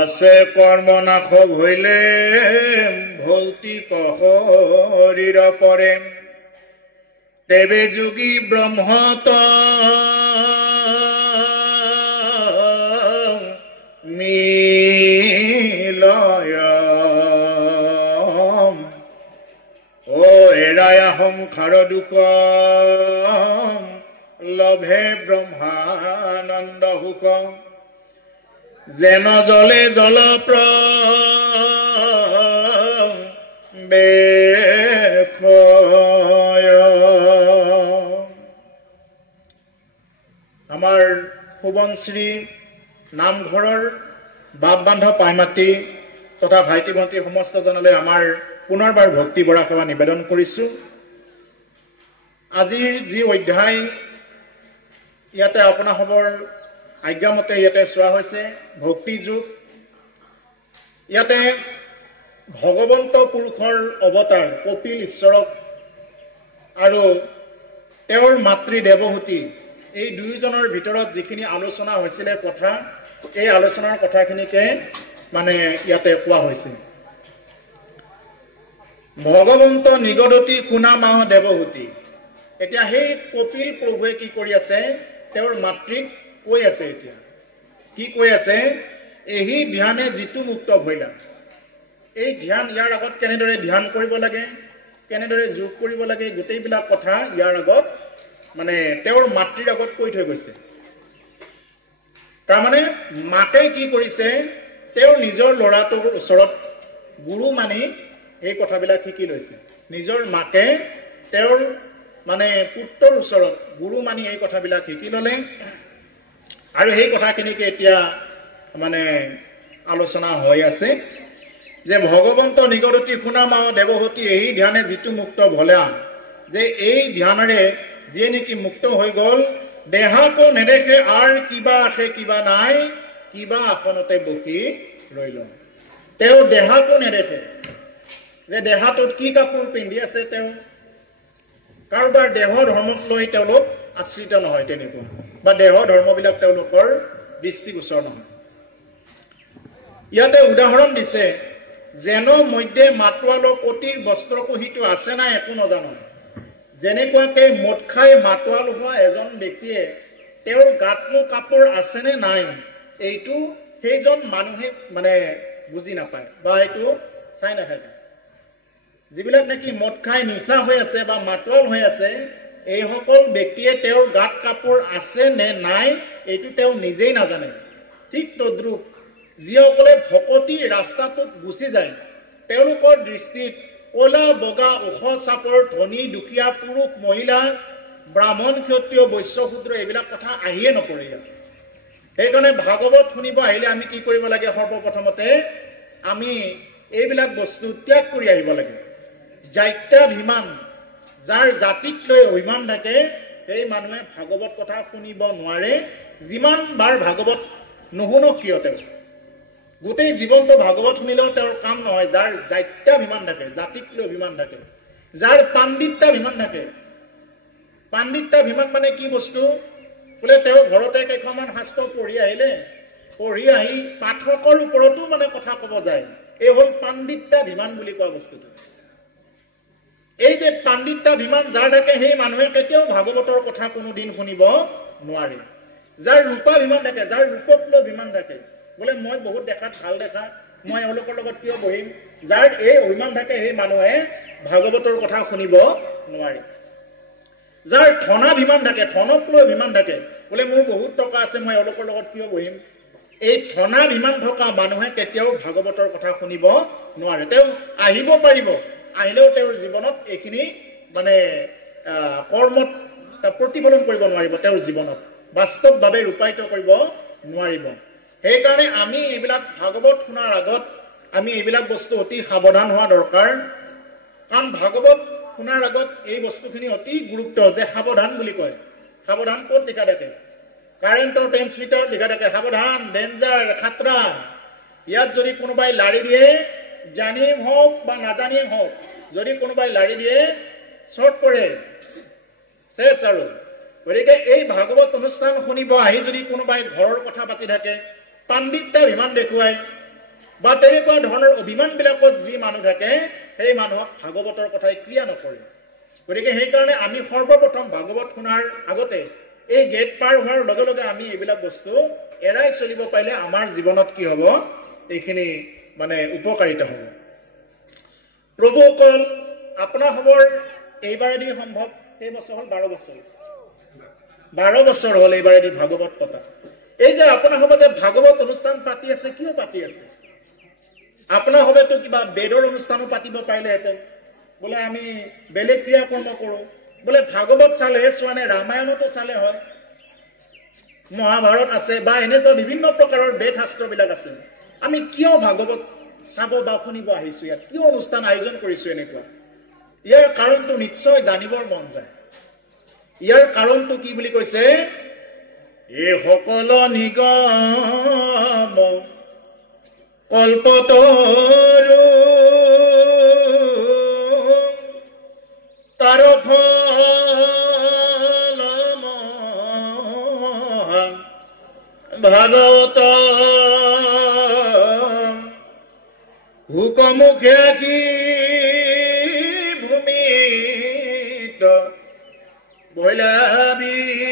আছে কর্মনাশ হইলে ভৌতিক শরীর পরে তেবে যোগী ব্রহ্মত মিলয় ও এরায় সংসার দুঃখ লভে ব্রহ্মানন্দ সুখ যেন জলে জল আমাৰ সুবনশ্ৰী নামঘৰৰ বাপ বান্ধৱ পাইমাতৃ তথা ভাইটি ভণ্টি সমস্তজনলৈ আমাৰ পুনৰবাৰ ভক্তি বৰা সেৱা নিবেদন কৰিছোঁ। আজিৰ যি অধ্যায় ইয়াতে আপোনাসৱৰ আজ্ঞামতে ইয়াতে চোৱা হৈছে ভক্তি যুগ। ইয়াতে ভগৱন্ত পুৰুষৰ অৱতাৰ কপিল ঈশ্বৰক আৰু তেওঁৰ মাতৃ দেৱহূতি এই দুয়োজনৰ ভিতৰত যিখিনি আলোচনা হৈছিলে কথা, এই আলোচনাৰ কথাখিনিকে মানে ইয়াতে কোৱা হৈছে। ভগৱন্ত নিগদতি শুনা মাহ দেৱহূতি। এতিয়া সেই কপিল প্ৰভুৱে কি কৰি আছে, তেওঁৰ মাতৃক কৈ আছে। এতিয়া কি কৈ আছে, এই ধ্যানে যিটো মুক্ত ভৈলা। এই ধ্যান ইয়াৰ আগত কেনেদৰে ধ্যান কৰিব লাগে, কেনেদৰে যোগ কৰিব লাগে, গোটেইবিলাক কথা ইয়াৰ আগত মানে তেওঁৰ মাতৃৰ আগত কৈ থৈ গৈছে। তাৰমানে মাকে কি কৰিছে, তেওঁৰ নিজৰ ল'ৰাটোৰ ওচৰত গুৰু মানি এই কথাবিলাক শিকি লৈছে। নিজৰ মাকে তেওঁৰ মানে পুত্ৰৰ ওচৰত গুৰু মানি এই কথাবিলাক শিকি ল'লে আৰু সেই কথাখিনিকে এতিয়া মানে আলোচনা হৈ আছে যে ভগৱন্ত নিগদতি শুনামা দেৱহূতি এই ধ্যানে যিটো মুক্ত ভলা, যে এই ধ্যানেৰে যিয়ে নেকি মুক্ত হৈ গ'ল, দেহাকো নেদেখে আৰু কিবা আছে কিবা নাই, কিবা আসনতে বহি ৰৈল। তেওঁ দেহাকো নেদেখে, যে দেহাটোত কি কাপোৰ পিন্ধি আছে, তেওঁ কাৰোবাৰ দেহ ধৰ্মক লৈ তেওঁলোক আশ্ৰিত নহয়, তেনেকুৱা বা দেহ ধৰ্মবিলাক তেওঁলোকৰ দৃষ্টিগোচৰ নহয়। ইয়াতে উদাহৰণ দিছে, যেন মধ্যে মাতোৱালৰ কটিৰ বস্ত্ৰকোহিটো আছে নাই একো নাজানো। যেনেকুৱাকে মদ খাই মাতোৱাল হোৱা এজন ব্যক্তিয়ে তেওঁৰ গাতনো কাপোৰ আছেনে নাই, এইটো সেইজন মানুহে মানে বুজি নাপায় বা এইটো চাই নাথাকে। যিবিলাক নেকি মদ খাই নিচা হৈ আছে বা মাতোৱাল হৈ আছে, এইসকল ব্যক্তিয়ে তেওঁৰ গাত কাপোৰ আছে নে নাই এইটো তেওঁ নিজেই নাজানে। ঠিক তদ্ৰুপ যিসকলে ভকতি ৰাস্তাটোত গুচি যায়, তেওঁলোকৰ দৃষ্টিত কলা বগা ওখ চাপৰ ধনী দুখীয়া পুৰুষ মহিলা ব্ৰাহ্মণ ক্ষত্ৰিয় বৈশ্য শূদ্ৰ এইবিলাক কথা আহিয়ে নপৰে। সেইকাৰণে ভাগৱত শুনিব আহিলে আমি কি কৰিব লাগে, সৰ্বপ্ৰথমতে আমি এইবিলাক বস্তু ত্যাগ কৰি আহিব লাগে। জাত্যাভিমান, যাৰ জাতিক লৈ অভিমান থাকে, সেই মানুহে ভাগৱত কথা শুনিব নোৱাৰে। যিমান বাৰ ভাগৱত নুশুনক কিয়, তেওঁ গোটেই জীৱনটো ভাগৱত শুনিলেও তেওঁৰ কাম নহয়। যাৰ জাত্যাভিমান থাকে, জাতিক লৈ অভিমান থাকে, যাৰ পাণ্ডিত্যাভিমান থাকে। পাণ্ডিত্যাভিমান মানে কি বস্তু বোলে, তেওঁ ঘৰতে কেইখনমান শাস্ত্ৰ পঢ়ি আহিলে, পঢ়ি আহি পাঠকৰ ওপৰতো মানে কথা ক'ব যায়। এই হ'ল পাণ্ডিত্যাভিমান বুলি কোৱা বস্তুটো। এই যে পাণ্ডিত্যাভিমান যাৰ থাকে, সেই মানুহে কেতিয়াও ভাগৱতৰ কথা কোনোদিন শুনিব নোৱাৰে। যাৰ ৰূপাভিমান থাকে, যাৰ ৰূপক লৈ অভিমান থাকে, বোলে মই বহুত দেখাত ভাল দেখা, মই এওঁলোকৰ লগত কিয় বহিম, যাৰ এই অভিমান থাকে, সেই মানুহে ভাগৱতৰ কথা শুনিব নোৱাৰে। যাৰ ধনাভিমান থাকে, ধনক লৈ অভিমান থাকে, বোলে মোৰ বহুত টকা আছে, মই এওঁলোকৰ লগত কিয় বহিম, এই ধনাভিমান থকা মানুহে কেতিয়াও ভাগৱতৰ কথা শুনিব নোৱাৰে। তেওঁ আহিব পাৰিব, আহিলেও তেওঁৰ জীৱনত এইখিনি মানে কৰ্মত প্ৰতিফলন কৰিব নোৱাৰিব, তেওঁৰ জীৱনত বাস্তৱভাৱে ৰূপায়িত কৰিব নোৱাৰিব। সেইকাৰণে আমি এইবিলাক ভাগৱত শুনাৰ আগত আমি এইবিলাক বস্তু অতি সাৱধান হোৱা দৰকাৰ। কাৰণ ভাগৱত শুনাৰ আগত এই বস্তুখিনি অতি গুৰুত্ব, যে সাৱধান বুলি কয়। সাৱধান ক'ত লিখা থাকে, কাৰেণ্টৰ ট্ৰেন্সমিটাৰত লিখা থাকে সাৱধান, ডেঞ্জাৰ, খাতৰা। ইয়াত যদি কোনোবাই লাৰি দিয়ে, জানিয়ে হওক বা নাজানিয়ে হওক, যদি কোনোবাই লাৰি দিয়ে, শ্বৰ্ট পৰে, শেষ আৰু। গতিকে এই ভাগৱত অনুষ্ঠান শুনিব আহি যদি কোনোবাই ঘৰৰ কথা পাতি থাকে, পাণ্ডিত্যাভিমান দেখুৱাই, বা তেনেকুৱা ধৰণৰ অভিমানবিলাকত যি মানুহ থাকে সেই মানুহক ভাগৱতৰ কথাই ক্ৰিয়া নকৰে গতিকে সেইকাৰণে আমি সৰ্বপ্ৰথম ভাগৱত শুনাৰ আগতে এই গেট পাৰ হোৱাৰ লগে লগে আমি এইবিলাক বস্তু এৰাই চলিব পাৰিলে আমাৰ জীৱনত কি হ'ব এইখিনি মানে উপকাৰিতা হ'ব প্ৰভুসকল আপোনাসৱৰ এইবাৰেদি সম্ভৱ এই বছৰ হ'ল 12 বছৰ হ'ল এইবাৰেদি ভাগৱত পতা এই যে আপোনাসৱ যে ভাগৱত অনুষ্ঠান পাতি আছে কিয় পাতি আছে আপোনাসৱেতো কিবা বেদৰ অনুষ্ঠানো পাতিব পাৰিলেহেঁতেন বোলে আমি বেলেগ ক্ৰিয়া কৰ্ম কৰোঁ বোলে ভাগৱত চালেহে চোৱা নে ৰামায়ণতো চালে হয় মহাভাৰত আছে বা এনেকুৱা বিভিন্ন প্ৰকাৰৰ বেদ শাস্ত্ৰবিলাক আছে আমি কিয় ভাগৱত চাব বা শুনিব আহিছো ইয়াত কিয় অনুষ্ঠান আয়োজন কৰিছো এনেকুৱা ইয়াৰ কাৰণটো নিশ্চয় জানিবৰ মন যায় ইয়াৰ কাৰণটো কি বুলি কৈছে এই সকল নিগম কল্পতৰু তাৰ ফল ভাগৱত হুকমুখে কি ভূমিত বৈলাবিদিত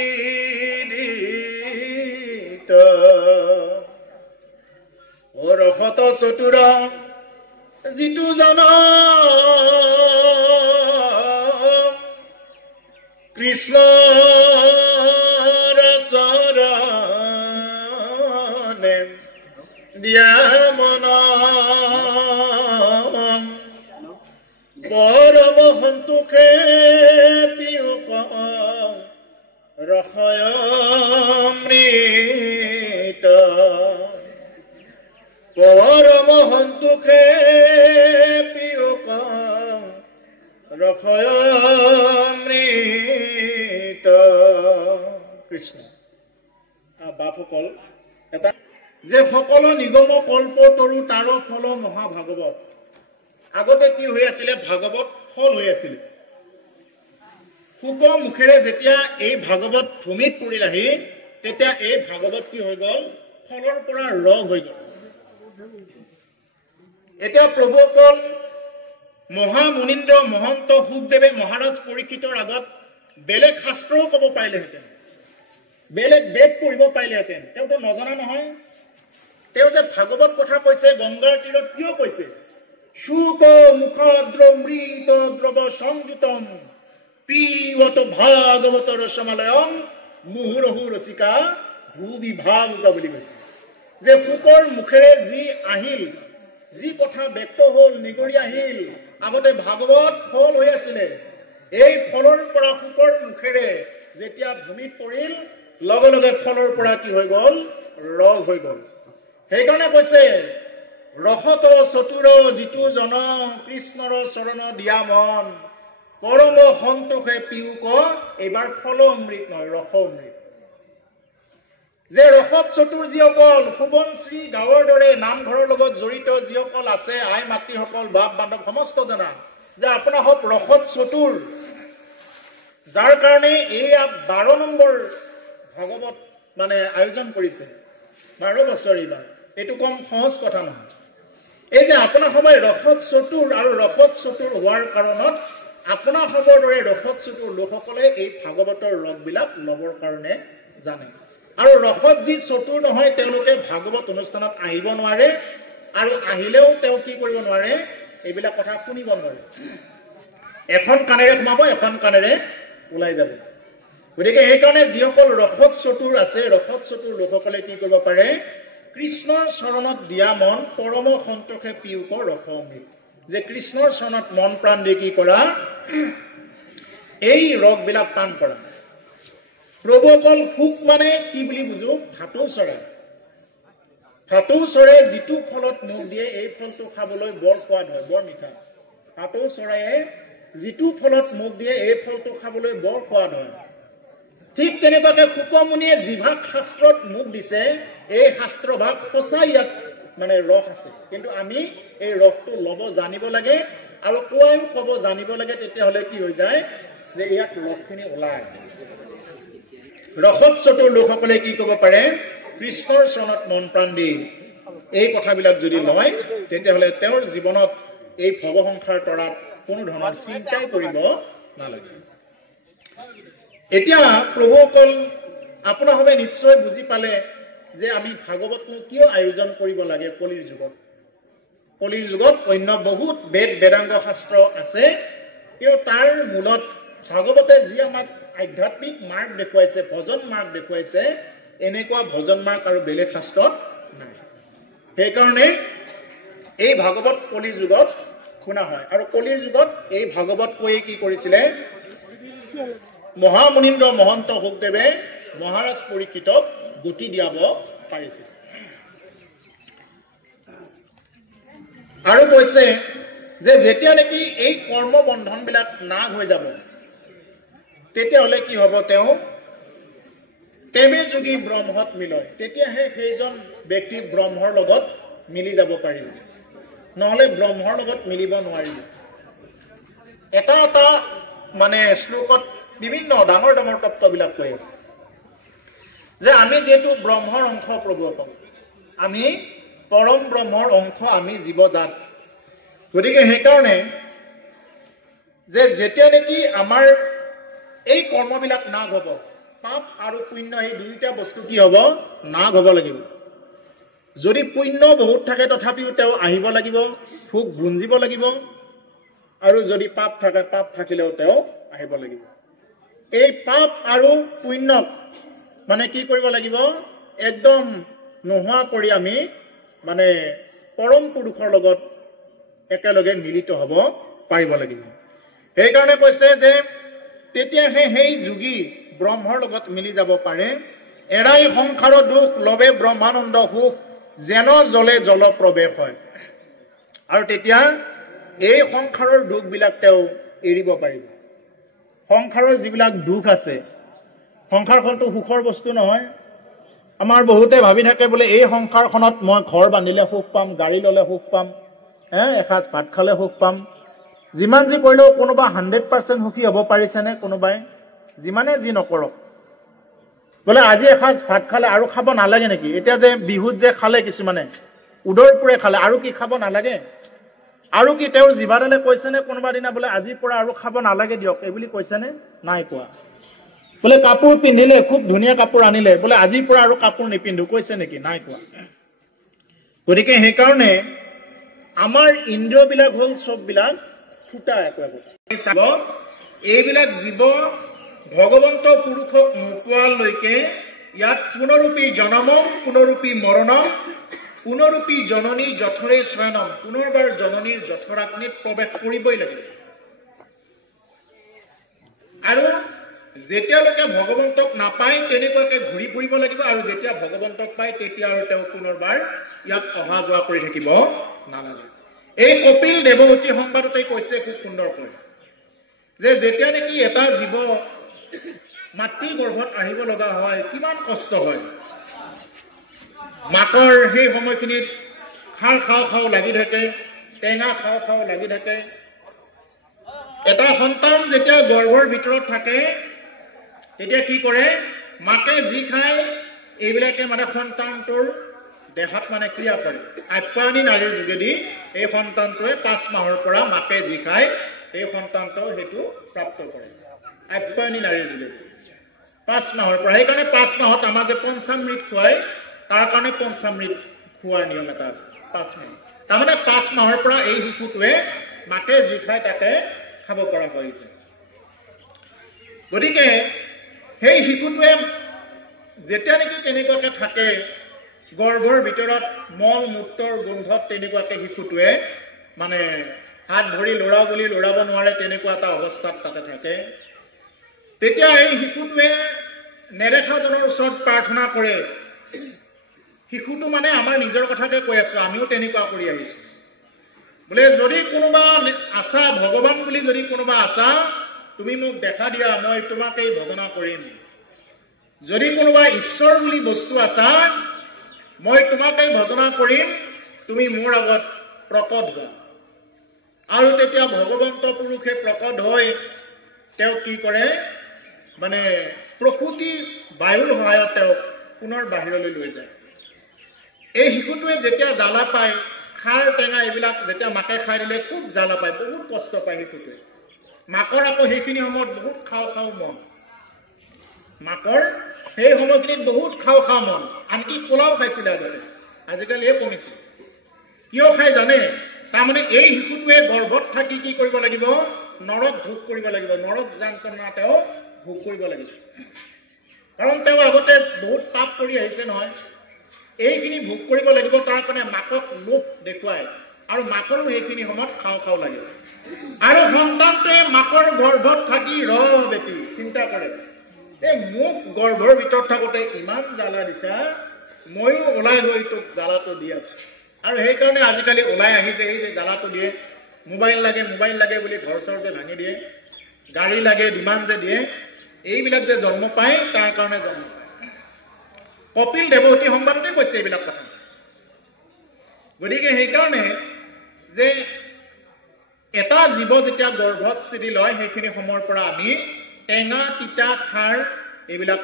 ৰসত চতুৰ যিটো জন কৃষ্ণ চৰণে দিয়া মন পৰম সন্তোষে পিয়ুক ৰসয়মৃত পৰম সন্তোষে পিয়ুক ৰসয়মৃত কৃষ্ণ বাপসকল এটা যে সকলো নিগম কল্প তৰু তাৰ ফল মহাভাগৱত আগতে কি হৈ আছিলে ভাগৱত ফল হৈ আছিলে শুক মুখেৰে যেতিয়া এই ভাগৱত ভূমিত পৰিল আহি তেতিয়া এই ভাগৱত কি হৈ গ'ল ফলৰ পৰা ৰস হৈ গ'ল এতিয়া প্ৰভুসকল মহামুনীন্দ্ৰ মহন্ত শুকদেৱে মহাৰাজ পৰীক্ষিতৰ আগত বেলেগ শাস্ত্ৰও ক'ব পাৰিলেহেঁতেন বেলেগ বেদ পঢ়িব পাৰিলেহেঁতেন তেওঁতো নজনা নহয় তেওঁ যে ভাগৱত কথা কৈছে গংগাৰ তীৰত কিয় কৈছে শুক মুখদ্ৰমৃত দ্ৰৱ সংযুতম পিবত ভাগৱত ৰসমালয়ম মুহুৰহু ৰসিকা ভূবিভাগ বুলি কৈছে যে শুকৰ মুখেৰে যি আহিল যি কথা ব্যক্ত হ'ল নিগৰি আহিল আগতে ভাগৱত ফল হৈ আছিলে এই ফলৰ পৰা শুকৰ মুখেৰে যেতিয়া ভূমিত পৰিল লগে লগে ফলৰ পৰা কি হৈ গ'ল ৰস হৈ গ'ল সেইকাৰণে কৈছে ৰসত চতুৰ যিটো জন কৃষ্ণৰ চৰণ দিয়া মন পৰম সন্তোষে পিয়ুক এইবাৰ ফল অমৃত নহয় ৰস অমৃত যে ৰসত চতুৰ যিসকল সুবনশ্ৰী গাঁৱৰ দৰে নামঘৰৰ লগত জড়িত যিসকল আছে আই মাতৃসকল বাপ বান্ধৱ সমস্ত জনা যে আপোনাসৱ ৰসত চতুৰ যাৰ কাৰণে এয়া 12 নম্বৰ ভাগৱত মানে আয়োজন কৰিছে 12 বছৰ এইবাৰ এইটো কম সহজ কথা নহয় এই যে আপোনাসৱে ৰসত চতুৰ আৰু ৰসত চতুৰ হোৱাৰ কাৰণত আপোনাসৱৰ দৰে ৰসত চতুৰ লোকসকলে এই ভাগৱতৰ ৰসবিলাক ল'বৰ কাৰণে জানে আৰু ৰসত যি চতুৰ নহয় তেওঁলোকে ভাগৱত অনুষ্ঠানত আহিব নোৱাৰে আৰু আহিলেও তেওঁ কি কৰিব নোৱাৰে এইবিলাক কথা শুনিব নোৱাৰে এখন কাণেৰে সোমাব এখন কাণেৰে ওলাই যাব গতিকে সেইকাৰণে যিসকল ৰসত চতুৰ আছে ৰসত চতুৰ লোকসকলে কি কৰিব পাৰে কৃষ্ণৰ চৰণত দিয়া মন পৰম সন্তোষে পিয়ুক ৰস অমৃত যে কৃষ্ণৰ চৰণত মন প্ৰাণ দি কি কৰা এই ৰসবিলাক পান কৰা প্ৰভুসকল শুক মানে কি বুলি বুজো ভাটৌ চৰাই ভাটৌ চৰাই যিটো ফলত মুখ দিয়ে এই ফলটো খাবলৈ বৰ সোৱাদ হয় বৰ মিঠা ভাটৌ চৰায়ে যিটো ফলত মুখ দিয়ে এই ফলটো খাবলৈ বৰ সোৱাদ হয় ঠিক তেনেকুৱাকে শুকমুনিয়ে যিভাগ শাস্ত্ৰত মুখ দিছে এই শাস্ত্ৰভাগ সঁচা ইয়াত মানে ৰস আছে কিন্তু আমি এই ৰসটো ল'ব জানিব লাগে আৰু কোৱাও ক'ব জানিব লাগে তেতিয়াহ'লে কি হৈ যায় যে ইয়াত ৰসখিনি ওলাই ৰসত চতুৰ লোকসকলে কি ক'ব পাৰে কৃষ্ণৰ চৰণত মন প্ৰাণ দি এই কথাবিলাক যদি লয় তেতিয়াহ'লে তেওঁৰ জীৱনত এই ভৱসংসাৰ তৰাত কোনো ধৰণৰ চিন্তাই কৰিব নালাগে। এতিয়া প্ৰভুসকল আপোনালোকে নিশ্চয় বুজি পালে যে আমি ভাগৱতনো কিয় আয়োজন কৰিব লাগে কলিৰ যুগত। কলিৰ যুগত অন্য বহুত বেদ বেদাংগ শাস্ত্ৰ আছে, কিন্তু তাৰ মূলত ভাগৱতে যি আমাক আধ্যাত্মিক মাৰ্গ দেখুৱাইছে, ভজন মাৰ্গ দেখুৱাইছে, এনেকুৱা ভজন মাৰ্গ আৰু বেলেগ শাস্ত্ৰত নাই। সেইকাৰণে এই ভাগৱত কলিৰ যুগত শুনা হয়। আৰু কলিৰ যুগত এই ভাগৱত কৈয়ে কি কৰিছিলে, মহামুনীন্দ্ৰ মহন্ত শুকদেৱে মহাৰাজ পৰীক্ষিতক গুটি দিয়াব পাৰিছিল। আৰু কৈছে যে যেতিয়া নেকি এই কৰ্মবন্ধনবিলাক নাশ হৈ যাব তেতিয়াহ'লে কি হ'ব, তেওঁ তেৱে যদি ব্ৰহ্মত মিলয় তেতিয়াহে সেইজন ব্যক্তি ব্ৰহ্মৰ লগত মিলি যাব পাৰিব, নহ'লে ব্ৰহ্মৰ লগত মিলিব নোৱাৰিব। এটা এটা মানে শ্লোকত বিভিন্ন ডাঙৰ ডাঙৰ তত্ত্ববিলাক কৈ আছে যে আমি যিহেতু ব্ৰহ্মৰ অংশ প্ৰভুসকল, আমি পৰম ব্ৰহ্মৰ অংশ, আমি জীৱজাত। গতিকে সেইকাৰণে যে যেতিয়া নেকি আমাৰ এই কৰ্মবিলাক নাশ হ'ব, পাপ আৰু পুণ্য এই দুয়োটা বস্তু কি হ'ব, নাশ হ'ব লাগিব। যদি পুণ্য বহুত থাকে তথাপিও তেওঁ আহিব লাগিব, সুখ ভুঞ্জিব লাগিব, আৰু যদি পাপ থাকে, পাপ থাকিলেও তেওঁ আহিব লাগিব। এই পাপ আৰু পুণ্যক মানে কি কৰিব লাগিব, একদম নোহোৱা কৰি আমি মানে পৰম পুৰুষৰ লগত একেলগে মিলিত হ'ব পাৰিব লাগিব। সেইকাৰণে কৈছে যে তেতিয়াহে সেই যোগী ব্ৰহ্মৰ লগত মিলি যাব পাৰে। এৰাই সংসাৰৰ দুখ, লবে ব্ৰহ্মানন্দ সুখ, যেন জলে জল প্ৰৱেশ হয়। আৰু তেতিয়া এই সংসাৰৰ দুখবিলাক তেওঁ এৰিব পাৰিব। সংসাৰৰ যিবিলাক দুখ আছে, সংসাৰখনটো সুখৰ বস্তু নহয়। আমাৰ বহুতে ভাবি থাকে বোলে এই সংসাৰখনত মই ঘৰ বান্ধিলে সুখ পাম, গাড়ী ল'লে সুখ পাম, এসাঁজ ভাত খালে সুখ পাম। যিমান যি কৰিলেও কোনোবা 100% সুখী হ'ব পাৰিছেনে? কোনোবাই যিমানে যি নকৰক বোলে আজি এসাঁজ ভাত খালে আৰু খাব নালাগে নেকি? এতিয়া যে বিহুত যে খালে কিছুমানে উদয়পুৰে খালে, আৰু কি খাব নালাগে? আৰু কি তেওঁৰ জিভাডালে কৈছেনে কোনোবা দিনা বোলে আজিৰ পৰা আৰু খাব নালাগে দিয়ক, এইবুলি কৈছেনে? নাই কোৱা। বোলে কাপোৰ পিন্ধিলে, খুব ধুনীয়া কাপোৰ আনিলে, বোলে আজিৰ পৰা আৰু কাপোৰ নিপিন্ধো, কৈছে নেকি? নাই কোৱা। গতিকে সেইকাৰণে আমাৰ ইন্দ্ৰিয়বিলাক হ'ল চববিলাক ফুটা একো একো। এইবিলাক জীৱ ভগৱন্ত পুৰুষক নোপোৱালৈকে ইয়াত পুনৰূপী জনমম, পুনৰূপী মৰণম, পুনৰূপী জননী যথৰে শয়নম, পুনৰবাৰ জননীৰ যথৰাগ্নিত প্ৰৱেশ কৰিবই লাগিব। আৰু যেতিয়ালৈকে ভগৱন্তক নাপায় তেনেকুৱাকে ঘূৰি ফুৰিব লাগিব, আৰু যেতিয়া ভগৱন্তক পায় তেতিয়া আৰু তেওঁ পুনৰবাৰ ইয়াত অহা যোৱা কৰি থাকিব নালাগে। এই কপিল দেৱহূতি সংবাদতে কৈছে খুব সুন্দৰকৈ যে যেতিয়া নেকি এটা জীৱ মাতৃ গৰ্ভত আহিব লগা হয় কিমান কষ্ট হয়। মাকৰ সেই সময়খিনিত খাৰ খাওঁ খাওঁ লাগি থাকে, টেঙা খাওঁ খাওঁ লাগি থাকে। এটা সন্তান যেতিয়া গৰ্ভৰ ভিতৰত থাকে তেতিয়া কি কৰে, মাকে যি খায় এইবিলাকে মানে সন্তানটোৰ দেহাত মানে ক্ৰিয়া কৰে। আপ্যায়নী নাৰীৰ যোগেদি এই সন্তানটোৱে 5 মাহৰ পৰা মাকে যি খায় এই সন্তানটো সেইটো প্ৰাপ্ত কৰে আপ্যায়নী নাৰীৰ যোগেদি 5 মাহৰ পৰা। সেইকাৰণে 5 মাহত আমাৰ যে পঞ্চামৃত খুৱাই, তাৰ কাৰণে পঞ্চামৃত খোৱাৰ নিয়ম এটা আছে 5 মাহ। তাৰমানে 5 মাহৰ পৰা এই শিশুটোৱে মাকে যি খায় তাকে খাব পৰা হৈছে। গতিকে সেই শিশুটোৱে যেতিয়া নেকি তেনেকুৱাকে থাকে, গৰ্ভৰ ভিতৰত মল মূত্ৰৰ গোন্ধত তেনেকুৱাকে শিশুটোৱে মানে হাত ধৰি লৰাও বুলি লৰাব নোৱাৰে, তেনেকুৱা এটা অৱস্থাত তাতে থাকে। তেতিয়া এই শিশুটোৱে নেদেখাজনৰ ওচৰত প্ৰাৰ্থনা কৰে। শিশুটো মানে আমাৰ নিজৰ কথাকে কৈ আছো, আমিও তেনেকুৱা কৰি আহিছো। বোলে যদি কোনোবা আছা, ভগৱান বুলি যদি কোনোবা আছা, তুমি মোক দেখা দিয়া, মই তোমাকেই ভজনা কৰিম। যদি কোনোবা ঈশ্বৰ বুলি বস্তু আছা, মই তোমাকেই ভজনা কৰিম, তুমি মোৰ আগত প্ৰকট হোৱা। আৰু তেতিয়া ভগৱন্ত পুৰুষে প্ৰকট হৈ তেওঁ কি কৰে, মানে প্ৰকৃতি বায়ুৰ সহায়ত তেওঁক পুনৰ বাহিৰলৈ লৈ যায়। এই শিশুটোৱে যেতিয়া জ্বালা পায় খাৰ টেঙা এইবিলাক যেতিয়া মাকে খাই দিলে খুব জ্বালা পায় বহুত কষ্ট পায় শিশুটোৱে মাকৰ আকৌ সেইখিনি সময়ত বহুত খাওঁ খাওঁ মন মাকৰ সেই সময়খিনিত বহুত খাওঁ খাওঁ মন আনকি পোলাও খাইছিলে আগতে আজিকালি এই কমিছে কিয় খাই জানে তাৰমানে এই শিশুটোৱে গৰ্ভত থাকি কি কৰিব লাগিব নৰক ভোগ কৰিব লাগিব নৰক যান্ত্ৰণা তেওঁ ভোগ কৰিব লাগিব কাৰণ তেওঁ আগতে বহুত পাপ কৰি আহিছে নহয় এইখিনি ভোগ কৰিব লাগিব তাৰ কাৰণে মাকক লোভ দেখুৱায় আৰু মাকৰো সেইখিনি সময়ত খাওঁ খাওঁ লাগিব আৰু সন্তানটোৱে মাকৰ গৰ্ভত থাকি বেটি চিন্তা কৰে এই মোক গৰ্ভৰ ভিতৰত থাকোঁতে ইমান জ্বালা দিছা ময়ো ওলাই গৈ তোক জ্বালাটো দি আছো আৰু সেইকাৰণে আজিকালি ওলাই আহি যে এই যে জ্বালাটো দিয়ে মোবাইল লাগে বুলি ঘৰ চৰতে ভাঙি দিয়ে গাড়ী লাগে ডিমাণ্ড যে দিয়ে এইবিলাক যে জন্ম পায় তাৰ কাৰণে জন্ম পায় কপিল দেৱতী সম্বন্ধে কৈছে এইবিলাক কথা গতিকে সেইকাৰণে যে এটা জীৱ যেতিয়া গৰ্ভত স্থিতি লয় সেইখিনি সময়ৰ পৰা আমি টেঙা তিতা খাৰ এইবিলাক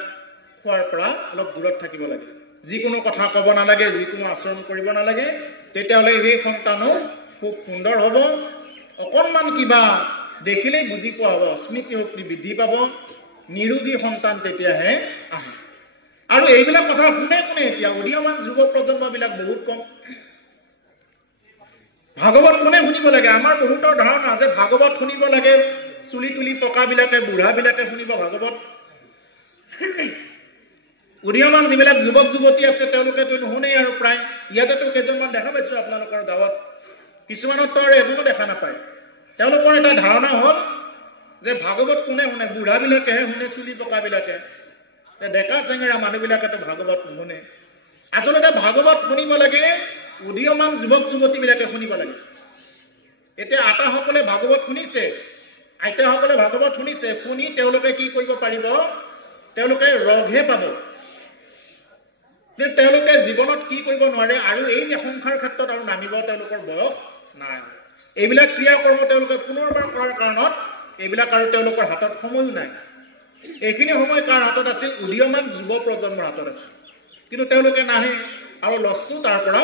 খোৱাৰ পৰা অলপ দূৰত থাকিব লাগে যিকোনো কথা ক'ব নালাগে যিকোনো আচৰণ কৰিব নালাগে তেতিয়াহ'লে সেই সন্তানো খুব সুন্দৰ হ'ব অকণমান কিবা দেখিলেই বুজি পোৱা হ'ব স্মৃতি শক্তি বৃদ্ধি পাব নিৰোগী সন্তান তেতিয়াহে আহে আৰু এইবিলাক কথা শুনে কোনে এতিয়া উদীয়মান যুৱ প্ৰজন্মবিলাক বহুত কম ভাগৱত কোনে শুনিব লাগে আমাৰ বহুতৰ ধাৰণা যে ভাগৱত শুনিব লাগে চুলি তুলি পকাবিলাকে বুঢ়াবিলাকে শুনিব ভাগৱত উদীয়মান যিবিলাক যুৱক যুৱতী আছে তেওঁলোকেতো নুশুনেই আৰু প্ৰায় ইয়াতেতো কেইজনমান দেখা পাইছোঁ আপোনালোকৰ গাঁৱত কিছুমানত আৰু এজনো দেখা নাপায় তেওঁলোকৰ এটা ধাৰণা হ'ল যে ভাগৱত কোনে শুনে বুঢ়াবিলাকেহে শুনে চুলি পকাবিলাকে ডেকা চেঙেৰা মানুহবিলাকেতো ভাগৱত নুশুনে আচলতে ভাগৱত শুনিব লাগে উদীয়মান যুৱক যুৱতীবিলাকে শুনিব লাগে এতিয়া আটাসকলে ভাগৱত শুনিছে আইতাসকলে ভাগৱত শুনিছে শুনি তেওঁলোকে কি কৰিব পাৰিব তেওঁলোকে ৰগহে পাব তেওঁলোকে জীৱনত কি কৰিব নোৱাৰে আৰু এই যে সংসাৰ ক্ষেত্ৰত আৰু নামিব তেওঁলোকৰ বয়স নাই এইবিলাক ক্ৰিয়া কৰ্ম তেওঁলোকে পুনৰবাৰ কৰাৰ কাৰণত এইবিলাক আৰু তেওঁলোকৰ হাতত সময়ো নাই এইখিনি সময় কাৰ হাতত আছিল উদীয়মান যুৱ প্ৰজন্মৰ হাতত আছিল কিন্তু তেওঁলোকে নাহে আৰু লছটো তাৰ পৰা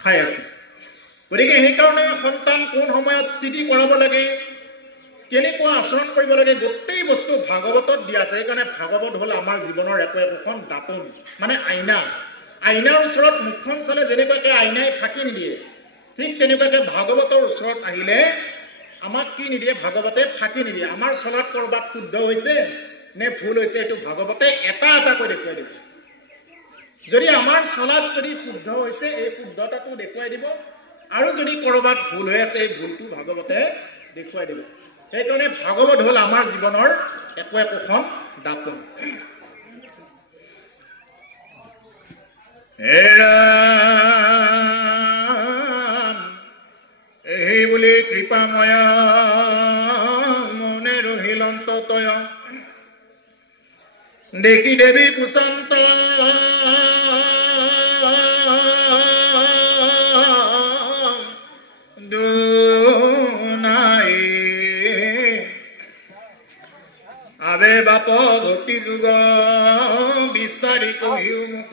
খাই আছে গতিকে সেইকাৰণে সন্তান কোন সময়ত স্থিতি কৰাব লাগে কেনেকুৱা আচৰণ কৰিব লাগে গোটেই বস্তু ভাগৱতত দিয়া আছে সেইকাৰণে ভাগৱত হ'ল আমাৰ জীৱনৰ একোখন দাপোন মানে আইনাৰ ওচৰত মুখখন চালে যেনেকুৱাকৈ আইনাই ফাঁকি নিদিয়ে ঠিক তেনেকুৱাকৈ ভাগৱতৰ ওচৰত আহিলে আমাক কি নিদিয়ে ভাগৱতে ফাঁকি নিদিয়ে আমাৰ চলাত ক'ৰবাত শুদ্ধ হৈছে নে ভুল হৈছে এইটো ভাগৱতে এটা এটাকৈ দেখুৱাই দিব যদি আমাৰ চলাত যদি শুদ্ধ হৈছে এই শুদ্ধতাটো দেখুৱাই দিব আৰু যদি ক'ৰবাত ভুল হৈ আছে এই ভুলটো ভাগৱতে দেখুৱাই দিব সেইকাৰণে ভাগৱত হ'ল আমাৰ জীৱনৰ একোখন দাপোন এই বুলি কৃপাময় মনে ৰহিল অন্ততয় দেখি দেৱী পুচন্ত আবে বাপ ভক্তি যুগ বিচাৰি কহিও মুখ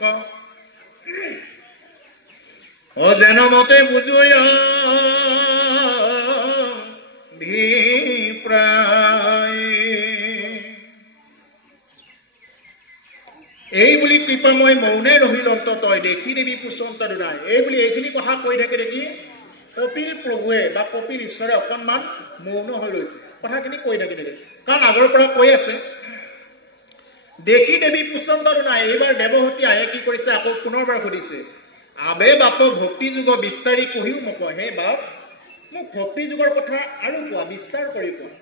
যেন মতে বুজুয় এই বুলি কৃপাময় মৌনে ৰহিল অন্ততয় দেখি দেৱী পুচন্ত দুনাই এই বুলি এইখিনি কথা কৈ থাকে দেখি কপিল প্ৰভুৱে বা কপিল ঈশ্বৰে অকণমান মৌন হৈ ৰৈছে কথাখিনি কৈ থাকে দেখি কাৰণ আগৰ পৰা কৈ আছে দেখি দেৱী পুচন্ত দুনাই এইবাৰ দেৱহতী আহে কি কৰিছে আকৌ পুনৰবাৰ সুধিছে আবে বাপ ভক্তি যুগ বিস্তাৰি কহিও মোক হে বাপ মোক ভক্তি যুগৰ কথা আৰু কোৱা বিস্তাৰ কৰি কোৱা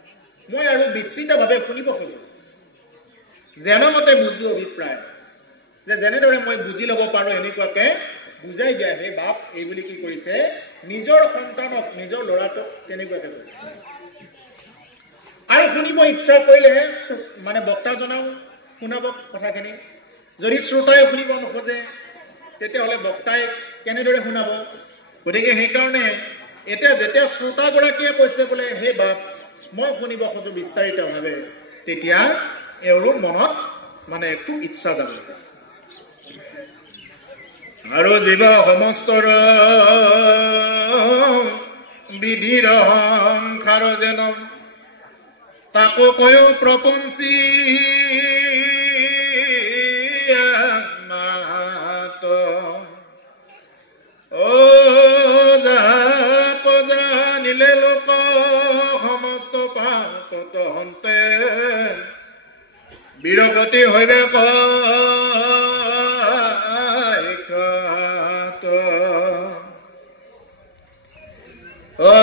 মই আৰু বিস্তৃতভাৱে শুনিব খোজো যেনমতে বুজো অভিপ্ৰায় যে যেনেদৰে মই বুজি ল'ব পাৰোঁ এনেকুৱাকে বুজাই দিয়া হে বাপ এই বুলি কি কৰিছে নিজৰ সন্তানক নিজৰ ল'ৰাটোক তেনেকুৱাকে কৈছে আৰু শুনিব ইচ্ছা কৰিলেহে মানে বক্তাজনেও শুনাব কথাখিনি যদি শ্ৰোতাই শুনিব নোখোজে তেতিয়াহ'লে বক্তাই কেনেদৰে শুনাব গতিকে সেইকাৰণে এতিয়া যেতিয়া শ্ৰোতাগৰাকীয়ে কৈছে বোলে হে বাপ মই শুনিব খোজো বিস্তাৰিতভাৱে তেতিয়া এওঁলোৰ মনত মানে খুব ইচ্ছা যাব আৰু জীৱ সমস্তৰ বিধিৰ সংসাৰ যেন তাকো কয়ো প্ৰপঞ্চী মাত জানিলে লোক সমস্ত পাপত হন্তে বীৰগতি হইবে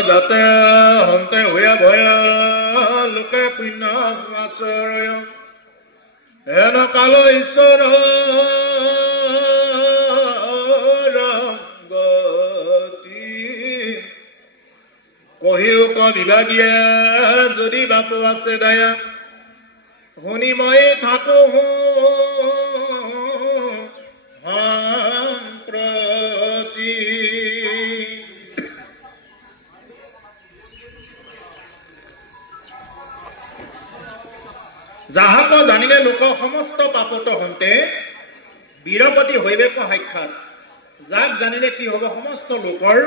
যাতে হন্তে হইয়া ভয় লোকে পুণ্য আশ্ৰয় হেন কাল ঈশ্বৰ গতি কহিও বিভাগীয়ে যদি বাপু আছে দায়া শুনি মই থাকো প্ৰতি যাহাক জানিলে লোক সমস্ত পাপত হন্তে বীৰপতি হইবে সাক্ষাৎ যাক জানিলে কি হ'ব সমস্ত লোকৰ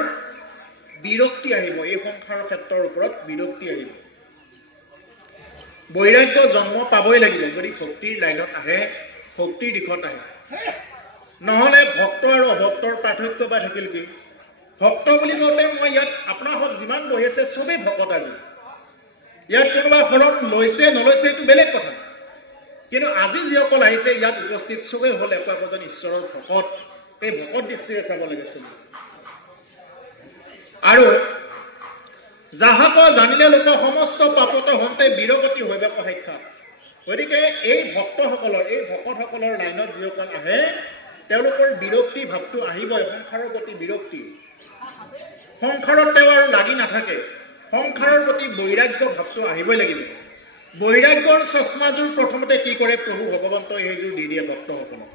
বিৰক্তি আহিব এই সংসাৰৰ ক্ষেত্ৰৰ ওপৰত বিৰক্তি আহিব বৈৰাগ্য জন্ম পাবই লাগিব যদি ভক্তিৰ লাইনত আহে ভক্তিৰ দিশত আহে নহলে ভক্ত আৰু অভক্তৰ পাৰ্থক্য বা থাকিল কি ভক্ত বুলি কওঁতে মই ইয়াত আপোনালোক যিমান বহি আছে চবেই ভকত আজি ইয়াত কোনোবা ফলত লৈছে নলৈছে এইটো বেলেগ কথা কিন্তু আজি যিসকল আহিছে ইয়াত উপস্থিত চবেই হ'ল একোজন ঈশ্বৰৰ ভকত এই ভকত দৃষ্টিৰে চাব লাগে চবেই আৰু যাহাক জানিলে লোক সমস্ত পাপত হন্তে বীৰগতি হইবে সাক্ষাৎ গতিকে এই ভকতসকলৰ লাইনত যিসকল আহে তেওঁলোকৰ বিৰক্তি ভাৱটো আহিবই সংসাৰৰ প্ৰতি বিৰক্তি সংসাৰত তেওঁ আৰু লাগি নাথাকে সংসাৰৰ প্ৰতি বৈৰাগ্য ভাৱটো আহিবই লাগিব বৈৰাগ্যৰ চশমাযোৰ প্ৰথমতে কি কৰে প্ৰভু ভগৱন্তই সেইযোৰ দি দিয়ে ভক্তসকলক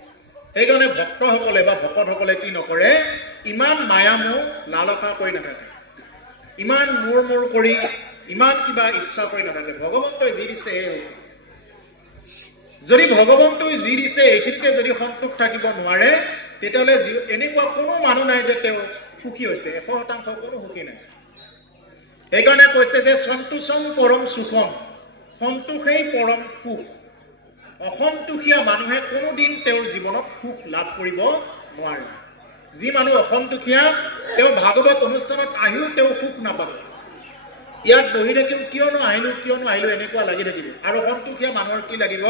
সেইকাৰণে ভক্তসকলে বা ভকতসকলে কি নকৰে ইমান মায়ামোহ লালসা কৰি নাথাকে ইমান মূৰ কৰি ইমান কিবা ইচ্ছা কৰি নাথাকে ভগৱন্তই যি দিছে যদি ভগৱন্তই যি দিছে এইখিনিতে যদি সন্তোষ থাকিব নোৱাৰে তেতিয়াহ'লে এনেকুৱা কোনো মানুহ নাই যে তেওঁ সুখী হৈছে 100% কোনো সুখী নাই সেইকাৰণে কৈছে যে সন্তোষং পৰম সুখম সন্তোষেই পৰম সুখ অসন্তোষীয়া মানুহে কোনোদিন তেওঁৰ জীৱনত সুখ লাভ কৰিব নোৱাৰে যি মানুহ অসন্তোষীয়া তেওঁ ভাগৱত অনুষ্ঠানত আহিও তেওঁ সুখ নাপাব ইয়াত বহি থাকিও কিয়নো আহিলো এনেকুৱা লাগি থাকিব আৰু সন্তোষীয়া মানুহৰ কি লাগিব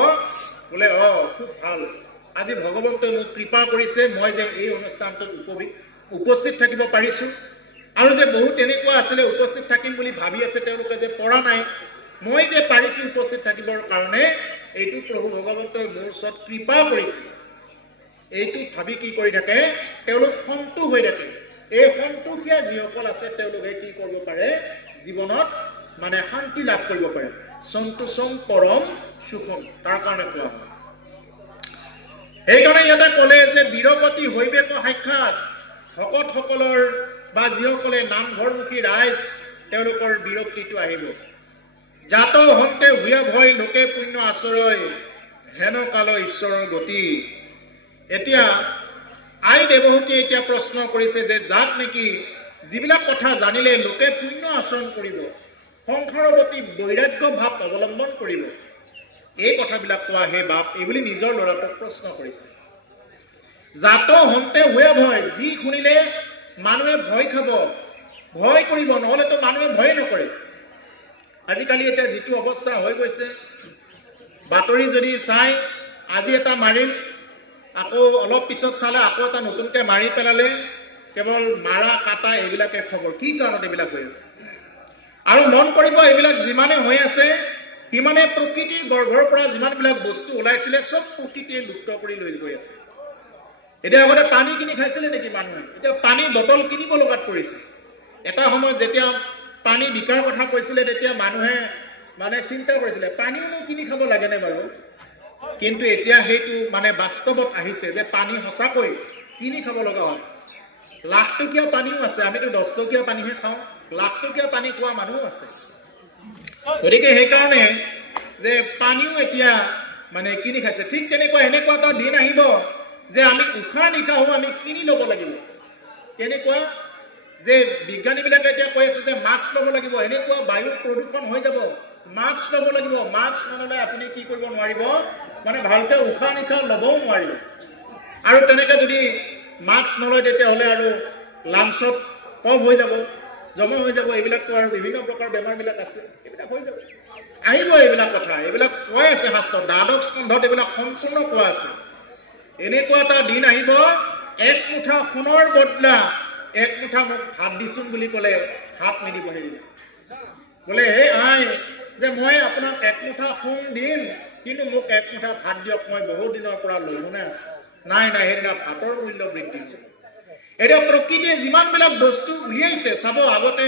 বোলে খুব ভাল আজি ভগৱন্তই মোক কৃপা কৰিছে মই যে এই অনুষ্ঠানটোত উপস্থিত থাকিব পাৰিছো আৰু যে বহুত এনেকুৱা আছিলে উপস্থিত থাকিম বুলি ভাবি আছে তেওঁলোকে যে পৰা নাই মই যে পাৰিছো উপস্থিত থাকিবৰ কাৰণে এইটো প্ৰভু ভগৱন্তই মোৰ ওচৰত কৃপা কৰিছে এইটো ভাবি কি কৰি থাকে তেওঁলোক সন্তোষ হৈ থাকে এই সন্তোষীয়া যিসকল আছে তেওঁলোকে কি কৰিব পাৰে জীৱনত মানে শান্তি লাভ কৰিব পাৰে সন্তোষং পৰম সুখম তাৰ কাৰণে কোৱা হয় সেইকাৰণে ইয়াতে ক'লে যে বীৰগতি হইবে সাক্ষাৎ ভকতসকলৰ বা যিসকলে নামঘৰমুখী ৰাইজ তেওঁলোকৰ বিৰক্তিটো আহিব জাত হন্তে হুয়া ভয় লোকে পুণ্য আশ্ৰয় হেন কাল ঈশ্বৰৰ গতি এতিয়া আই দেৱহতীয়ে এতিয়া প্ৰশ্ন কৰিছে যে যাক নেকি যিবিলাক কথা জানিলে লোকে পুণ্য আচৰণ কৰিব সংসাৰৰ প্ৰতি বৈৰাগ্য ভাৱ অৱলম্বন কৰিব এই কথাবিলাক কোৱা হে বাপ এইবুলি নিজৰ ল'ৰাটোক প্ৰশ্ন কৰিছে জাত হন্তে হুয়া ভয় যি শুনিলে মানুহে ভয় খাব ভয় কৰিব নহলেতো মানুহে ভয় নকৰে আজিকালি এতিয়া যিটো অৱস্থা হৈ গৈছে বাতৰি যদি চাই আজি এটা মাৰিল আকৌ অলপ পিছত চালে আকৌ এটা নতুনকে মাৰি পেলালে কেৱল মাৰা কাটা এইবিলাকে খবৰ কি কাৰণত এইবিলাক হৈ আছে আৰু মন কৰিব এইবিলাক যিমানে হৈ আছে সিমানে প্ৰকৃতিৰ গৰ্ভৰ পৰা যিমানবিলাক বস্তু ওলাইছিলে চব প্ৰকৃতিয়ে লুপ্ত কৰি লৈ গৈ আছে এতিয়া আগতে পানী কিনি খাইছিলে নেকি মানুহে এতিয়া পানী বটল কিনিব লগাত পৰিছে এটা সময়ত যেতিয়া পানী বিকাৰ কথা কৈছিলে তেতিয়া মানুহে মানে চিন্তা কৰিছিলে পানীও কিনি খাব লাগে নে বাৰু কিন্তু এতিয়া সেইটো মানে বাস্তৱত আহিছে যে পানী সঁচাকৈ কিনি খাব লগা হয় লাখ টকীয়া পানীও আছে আমিতো 10 টকীয়া পানীহে খাওঁ লাখ টকীয়া পানী খোৱা মানুহ আছে গতিকে সেইকাৰণে যে পানীও এতিয়া মানে কিনি খাইছে ঠিক তেনেকুৱা এনেকুৱা এটা দিন আহিব যে আমি উশাহ নিশাহো আমি কিনি ল'ব লাগিব কেনেকুৱা যে বিজ্ঞানীবিলাকে এতিয়া কৈ আছে যে মাস্ক ল'ব লাগিব এনেকুৱা বায়ু প্ৰদূষণ হৈ যাব মাস্ক ল'ব লাগিব মাস্ক নল'লে আপুনি কি কৰিব নোৱাৰিব মানে ভালকৈ উশাহ নিশাহ ল'বও নোৱাৰিব আৰু তেনেকৈ যদি মাস্ক নলয় তেতিয়াহ'লে আৰু লাংছত কম হৈ যাব জমা হৈ যাব এইবিলাকতো আৰু বিভিন্ন প্ৰকাৰৰ বেমাৰবিলাক আছে এইবিলাক হৈ যাব আহিব এইবিলাক কথা এইবিলাক কৈ আছে শাস্ত্ৰত দ্বাদশ স্কন্ধত এইবিলাক সম্পূৰ্ণ কোৱা আছে এনেকুৱা এটা দিন আহিব এক মুঠা সোণৰ বদলা এক মুঠা মোক ভাত দিছোন বুলি ক'লে হাত নিদিব হেৰি বোলে হে আই যে মই আপোনাক এক মুঠা সোণ দিম কিন্তু মোক এক মুঠা ভাত দিয়ক মই বহুত দিনৰ পৰা লঘোনে নাই নাই সেইদিনা ভাতৰ মূল্য বৃদ্ধি হ'ব এতিয়া প্ৰকৃতিয়ে যিমানবিলাক বস্তু উলিয়াইছে চাব আগতে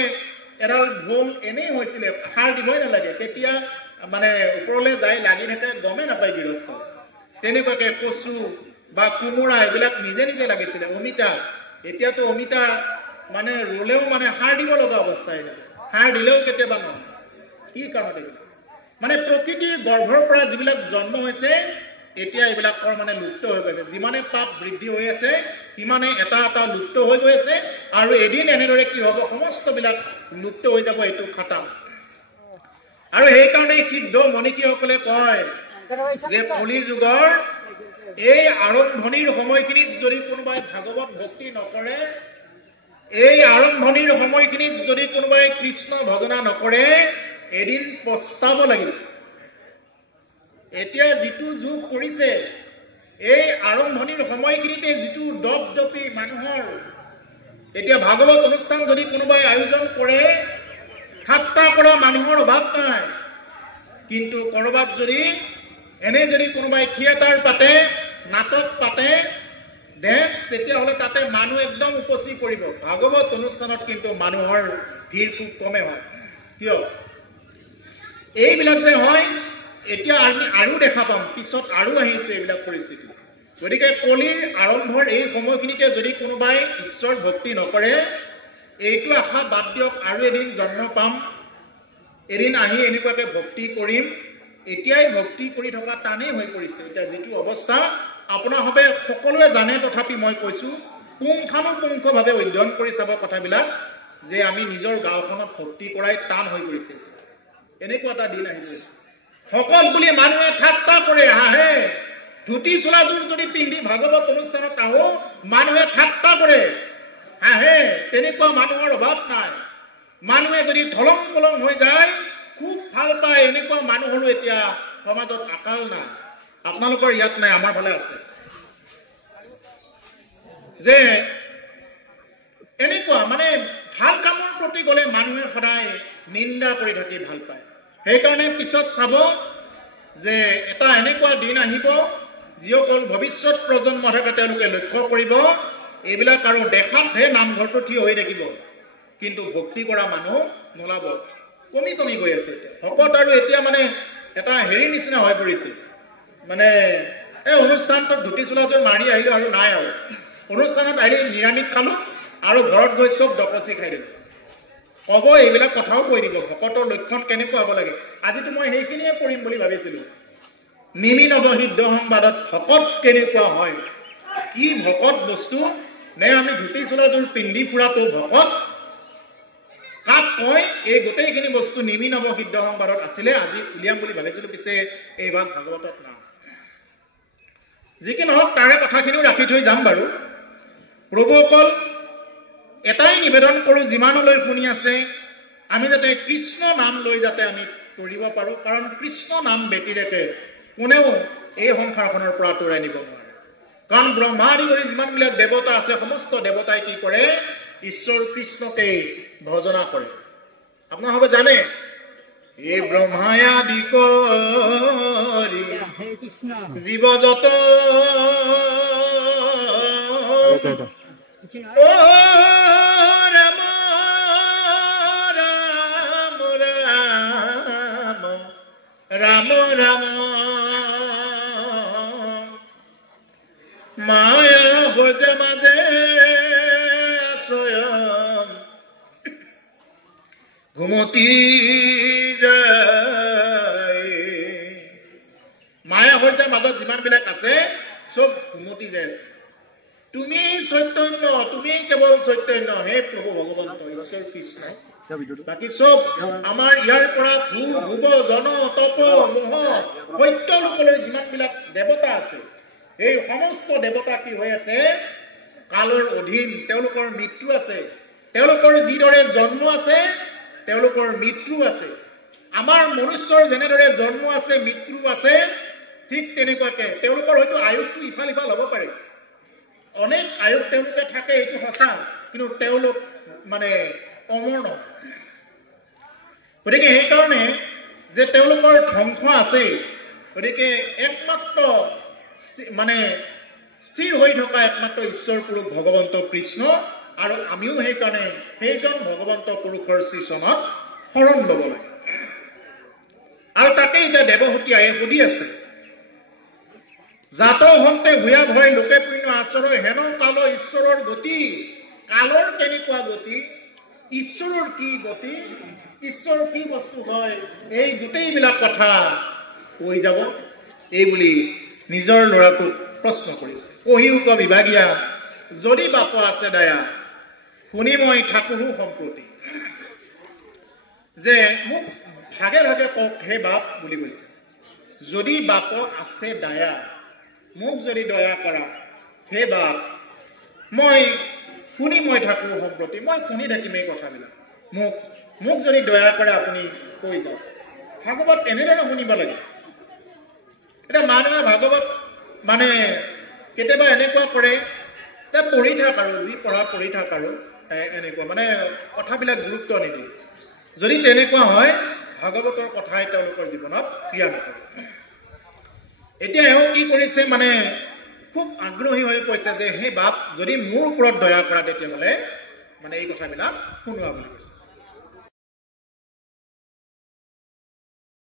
এডাল ভোল এনেই হৈছিলে সাৰ দিবই নালাগে কেতিয়া মানে ওপৰলৈ যাই লাগি থাকে গমেই নাপায় গৃহস্থ তেনেকুৱাকৈ কচু বা কোমোৰা এইবিলাক নিজে নিজে লাগিছিলে অমিতা এতিয়াতো অমিতা মানে ৰুলেও মানে সাৰ দিব লগা অৱস্থা নাই সাৰ দিলেও কেতিয়াবা নহয় কি কাৰণত এইবিলাক মানে প্ৰকৃতিৰ গৰ্ভৰ পৰা যিবিলাক জন্ম হৈছে এতিয়া এইবিলাকৰ মানে লুপ্ত হৈ গৈছে যিমানে পাপ বৃদ্ধি হৈ আছে সিমানে এটা এটা লুপ্ত হৈ গৈ আছে আৰু এদিন এনেদৰে কি হ'ব সমস্তবিলাক লুপ্ত হৈ যাব এইটো খাটাম আৰু সেইকাৰণে সিদ্ধ মণিকীসকলে কয় যে কলি যুগৰ এই আৰম্ভণিৰ সময়খিনিত যদি কোনোবাই ভাগৱত ভক্তি নকৰে এই আৰম্ভণিৰ সময়খিনিত যদি কোনোবাই কৃষ্ণ ভজনা নকৰে এদিন পস্তাব লাগিব এতিয়া যিটো যুগ কৰিছে এই আৰম্ভণিৰ সময়খিনিতে যিটো দপদপি মানুহৰ এতিয়া ভাগৱত অনুষ্ঠান যদি কোনোবাই আয়োজন কৰে ঠাট্টা কৰা মানুহৰ অভাৱ নাই কিন্তু কৰবাত যদি এনে যদি কোনোবাই থিয়েটাৰ পাতে নাটক পাতে ডেন্স তেতিয়াহ'লে তাতে মানুহ একদম উপচি পৰিব ভাগৱত অনুষ্ঠানত কিন্তু মানুহৰ ভিৰ খুব কমে হয় কিয় এইবিলাক যে হয় এতিয়া আমি আৰু দেখা পাম পিছত আৰু আহিছে এইবিলাক পৰিস্থিতি গতিকে কলিৰ আৰম্ভৰ এই সময়খিনিতে যদি কোনোবাই ঈশ্বৰ ভক্তি নকৰে এইটো আশা বাদ দিয়ক আৰু এদিন জন্ম পাম এদিন আহি এনেকুৱাকৈ ভক্তি কৰিম এতিয়াই ভক্তি কৰি থকা টানেই হৈ পৰিছে এতিয়া যিটো অৱস্থা আপোনাৰভাৱে সকলোৱে জানে তথাপি মই কৈছোঁ পুংখানুপুংখভাৱে অধ্যয়ন কৰি চাব কথাবিলাক যে আমি নিজৰ গাঁওখনত ভক্তি কৰাই টান হৈ পৰিছে এনেকুৱা এটা দিন আহিছে সকল বুলি মানুহে ঠাট্টা কৰে হাঁহে ধুতি চোলাযোৰ যদি পিন্ধি ভাগৱত অনুষ্ঠানত আহো মানুহে ঠাট্টা কৰে হাঁহে তেনেকুৱা মানুহৰ অভাৱ নাই মানুহে যদি ধলং পলং হৈ যায় খুব ভাল পায় এনেকুৱা মানুহৰো এতিয়া সমাজত আকাল নাই আপোনালোকৰ ইয়াত নাই আমাৰ ফালে আছে যে এনেকুৱা মানে ভাল কামৰ প্ৰতি গ'লে মানুহে সদায় নিন্দা কৰি থাকি ভাল পায় সেইকাৰণে পিছত চাব যে এটা এনেকুৱা দিন আহিব যিসকল ভৱিষ্যত প্ৰজন্ম থাকে তেওঁলোকে লক্ষ্য কৰিব এইবিলাক আৰু দেখাতহে নামঘৰটো থিয় হৈ থাকিব কিন্তু ভক্তি কৰা মানুহ নোলাব কমি কমি গৈ আছে ভকত আৰু এতিয়া মানে এটা হেৰি নিচিনা হৈ পৰিছে মানে এই অনুষ্ঠানটোত ধুতি চোলাযোৰ মাৰি আহিলোঁ আৰু নাই আৰু অনুষ্ঠানত আহি নিৰামিষ খালোঁ আৰু ঘৰত গৈ চব ডকচি খাই দিলোঁ ক'ব এইবিলাক কথাও কৈ দিব ভকতৰ লক্ষণ কেনেকুৱা হ'ব লাগে আজিতো মই সেইখিনিয়ে কৰিম বুলি ভাবিছিলোঁ নিমি নৱসিদ্ধ সংবাদত ভকত কেনেকুৱা হয় কি ভকত বস্তু নে আমি ধুতি চোলাযোৰ পিন্ধি ফুৰাটো ভকত কাক কয় এই গোটেইখিনি বস্তু নিমি নৱসিদ্ধ সংবাদত আছিলে আজি উলিয়াম বুলি ভাবিছিলোঁ পিছে এইভাগ ভাগৱতত নাই যি কি নহওক তাৰে কথাখিনিও ৰাখি থৈ যাম বাৰু প্ৰভুসকল এটাই নিবেদন কৰোঁ যিমানলৈ শুনি আছে আমি যাতে কৃষ্ণ নাম লৈ যাতে আমি কৰিব পাৰোঁ কাৰণ কৃষ্ণ নাম ব্যতিৰেকে কোনেও এই সংসাৰখনৰ পৰা আঁতৰাই নিব নোৱাৰে কাৰণ ব্ৰহ্মাদি কৰি যিমানবিলাক দেৱতা আছে সমস্ত দেৱতাই কি কৰে ঈশ্বৰ কৃষ্ণকেই ভজনা কৰে আপোনালোকে জানে এই ব্ৰহ্মাই আদি কৰি জীৱ যত ৰাম ৰাম ৰাম ৰাম মায়া ভোজে মাজে স্বয়ং ঘুমতি যায় মায়া ভোজে মাজত যিমানবিলাক আছে চব ঘুমতি যে তুমি চৈতন্য, তুমি কেৱল চৈতন্য, হে প্ৰভু ভগৱন্ত ঈশ্বৰ কৃষ্ণ, বাকী চব আমাৰ ইয়াৰ পৰা ভূ ভুৱ জন তপ মোহ সত্য লোকলৈ যিমানবিলাক দেৱতা আছে, এই সমস্ত দেৱতা কি হৈ আছে? কালৰ অধীন। তেওঁলোকৰ মৃত্যু আছে, তেওঁলোকৰ যিদৰে জন্ম আছে তেওঁলোকৰ মৃত্যু আছে। আমাৰ মনুষ্যৰ যেনেদৰে জন্ম আছে মৃত্যু আছে, ঠিক তেনেকুৱাকে তেওঁলোকৰ হয়তো আয়ুসটো ইফাল সিফাল হ'ব পাৰে, অনেক আয়ুস তেওঁলোকে থাকে, এইটো সঁচা, কিন্তু তেওঁলোক মানে অমৰ নহয়। গতিকে সেইকাৰণে যে তেওঁলোকৰ ধ্বংস আছে, গতিকে একমাত্ৰ মানে স্থিৰ হৈ থকা একমাত্ৰ ঈশ্বৰ পুৰুষ ভগৱন্ত কৃষ্ণ, আৰু আমিও সেইকাৰণে সেইজন ভগৱন্ত পুৰুষৰ শ্ৰীচৰণত শৰণ ল'ব লাগে। আৰু তাকে এতিয়া দেৱহূতি আয়ে সুধি আছে, জাত হন্তে ভূয়া ভয় লোকে পুণ্য আচৰ হেন কাল ঈশ্বৰৰ গতি। কালৰ কেনেকুৱা গতি, ঈশ্বৰৰ কি গতি, ঈশ্বৰ কি বস্তু হয়, এই গোটেইবিলাক কথা কৈ যাব, এই বুলি নিজৰ ল'ৰাটোক প্ৰশ্ন কৰিছে। কহিউক বিভাগীয়া যদি বাপ আছে দায়া, শুনি মই থাকোঁ সম্প্ৰতি। যে মোক ভাগে ভাগে কওক হে বাপ বুলি কৈছে, যদি বাপ আছে দায়া, মোক যদি দয়া কৰা হে বাপ, মই শুনি মই থাকোঁ সম্প্ৰতি, মই শুনি থাকিম এই কথাবিলাক। মোক যদি দয়া কৰে আপুনি কৈ যাওক। ভাগৱত এনেদৰে শুনিব লাগে। এতিয়া মানুহে ভাগৱত মানে কেতিয়াবা এনেকুৱা কৰে, পঢ়ি থাক আৰু যি পঢ়া পঢ়ি থাক আৰু এনেকুৱা মানে কথাবিলাক গুৰুত্ব নিদিয়ে। যদি তেনেকুৱা হয় ভাগৱতৰ কথাই তেওঁলোকৰ জীৱনত ক্ৰিয়া নকৰে। এতিয়া এওঁ কি কৰিছে, মানে খুব আগ্ৰহী হৈ কৈছে যে হে বাপ, যদি মোৰ ওপৰত দয়া কৰা তেতিয়াহ'লে মানে এই কথাবিলাক শুনোৱা বুলি কৈছে।